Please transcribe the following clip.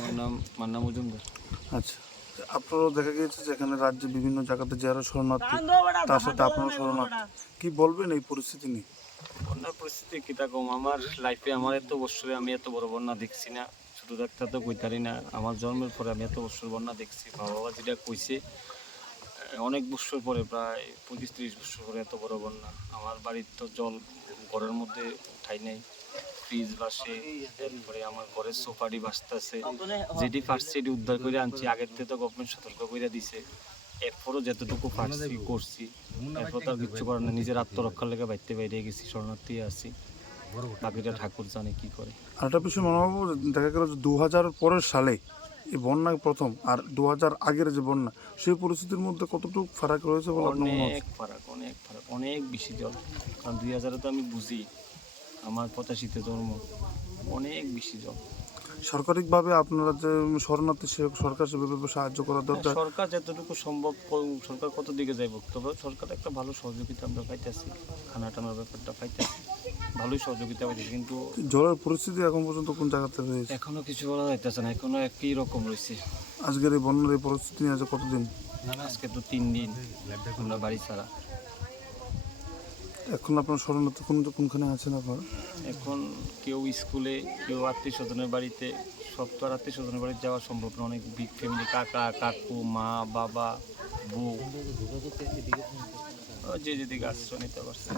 আমার নাম মান্না মজুমদার। আচ্ছা। আপনারও দেখা গিয়েছে যে এখানে রাজ্যে বিভিন্ন জায়গাতে যারা শরণার্থী তার সাথে আপনারও শরণার্থী। কি বলবেন এই পরিস্থিতি নিয়ে? বন্যার পরিস্থিতি কিতা কম আমার লাইফে আমার এত বছরে আমি এত বড় বন্যা দেখছি না। ছোটো ডাক্তার তো কইতারি না আমার জন্মের পরে আমি এত বছর বন্যা দেখছি। বাবা বাবা যেটা কইছে অনেক বছর পরে প্রায় পঁচিশ ত্রিশ বছর পরে এত বড় বন্যা। আমার বাড়ির তো জল ঘরের মধ্যে ঠাই নেই। ফ্রিজ বাসে এরপরে আমার ঘরের সোফাটি বাসতেছে। যেটি ফার্স্ট সেটি উদ্ধার করে আনছি আগের থেকে তো গভর্নমেন্ট সতর্ক করে দিছে। এরপরও যতটুকু পারছি করছি এরপর তো কিচ্ছু করার না নিজের আত্মরক্ষার লেগে বাইতে বাইরে গেছি শরণার্থী আছি। বাকিটা ঠাকুর জানে কি করে। আর একটা বিষয় মনে হব দেখা গেল যে দু হাজার পরের সালে এই বন্যা প্রথম আর দু হাজার আগের যে বন্যা সেই পরিস্থিতির মধ্যে কতটুকু ফারাক রয়েছে বলে অনেক ফারাক অনেক ফারাক অনেক বেশি জল। কারণ দুই হাজারে তো আমি বুঝি আমার পঁচাশিতে জন্ম। অনেক বেশি জল সরকারিভাবে আপনারা যে শরণার্থী সরকার সেভাবে সাহায্য করা দরকার? সরকার যতটুকু সম্ভব সরকার কত দিকে যাইব? তবে সরকার একটা ভালো সহযোগিতা আমরা পাইতেছি। খানা টানার ব্যাপারটা পাইতেছি। ভালোই সহযোগিতা পাইতেছি কিন্তু জলের পরিস্থিতি এখন পর্যন্ত কোন জায়গাতে রয়েছে? এখনও কিছু বলা যাইতেছে না এখনও একই রকম রয়েছে। আজকের এই বন্যার এই পরিস্থিতি নিয়ে আছে কতদিন? আজকে তো তিন দিন আমরা বাড়ি ছাড়া। এখন আপনার শরণার্থী কোন কোনখানে আছেন আপনার? এখন কেউ স্কুলে, কেউ আত্মীয় স্বজনের বাড়িতে, সব তো আর আত্মীয় স্বজনের বাড়িতে যাওয়া সম্ভব না। অনেক বিগ ফ্যামিলি কাকা, কাকু, মা, বাবা, বউ। যে যেদিকে আশ্রয় নিতে পারছে।